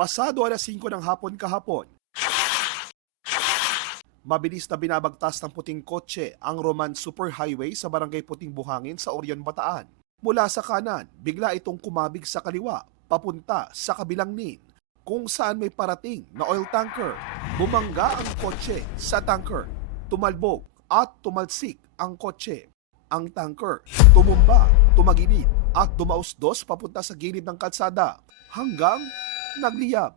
Pasado alas 5 ng hapon kahapon, mabilis na binabagtas ng puting kotse ang Roman Superhighway sa barangay Puting Buhangin sa Orion, Bataan. Mula sa kanan, bigla itong kumabig sa kaliwa, papunta sa kabilang lane, kung saan may parating na oil tanker. Bumangga ang kotse sa tanker, tumalbog at tumalsik ang kotse. Ang tanker tumumba, tumagilid at dumausdos papunta sa gilid ng kalsada hanggang nagliyab.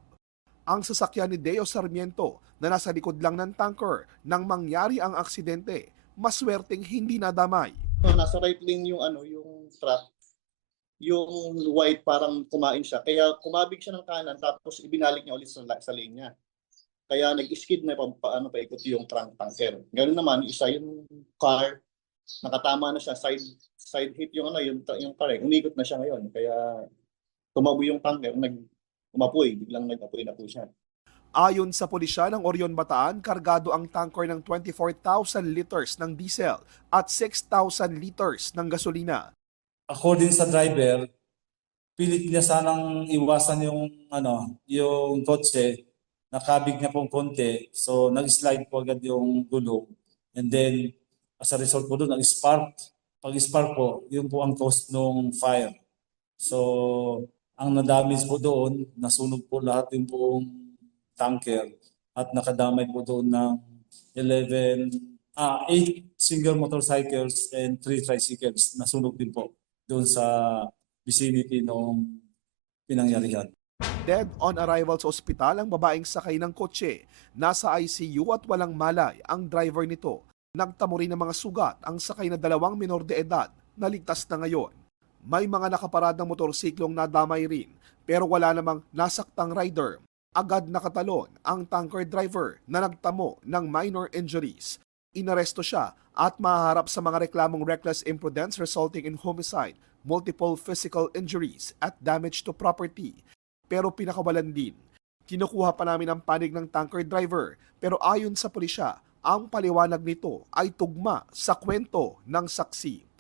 Ang sasakyan ni Deo Sarmiento na nasa likod lang ng tanker nang mangyari ang aksidente, maswerteng hindi nadamay. Nasa right lane yung yung truck, yung white parang kumain siya. Kaya kumabig siya ng kanan tapos ibinalik niya ulit sa lane niya. Kaya nag-skid na paikot yung tanker. Ganoon naman, isa yung car, nakatama na siya, side hit yung yung car, umikot na siya ngayon. Kaya tumaboy yung tanker, biglang nag-apoy na po siya. Ayon sa pulisya ng Orion, Bataan, kargado ang tanker ng 24,000 liters ng diesel at 6,000 liters ng gasolina. According sa driver, pilit niya sanang iwasan yung kotse, nakabig niya pong konti, so nag-slide po agad yung gulong. And then, as a result po doon, nag-spark. Pag-spark po, yun po ang cause ng fire. So, ang nadamage po doon, nasunog po lahat yung buong tanker at nakadamay po doon ng 8 single motorcycles and 3 tricycles. Nasunog din po doon sa vicinity ng pinangyarihan. Dead on arrival sa ospital ang babaeng sakay ng kotse. Nasa ICU at walang malay ang driver nito. Nagtamo rin ng mga sugat ang sakay na 2 minor de edad na ligtas na ngayon. May mga nakaparadang motorsiklong nadamay rin pero wala namang nasaktang rider. Agad nakatalon ang tanker driver na nagtamo ng minor injuries. Inaresto siya at mahaharap sa mga reklamong reckless imprudence resulting in homicide, multiple physical injuries at damage to property. Pero pinakawalan din. Kinukuha pa namin ang panig ng tanker driver pero ayon sa pulisya, ang paliwanag nito ay tugma sa kwento ng saksi.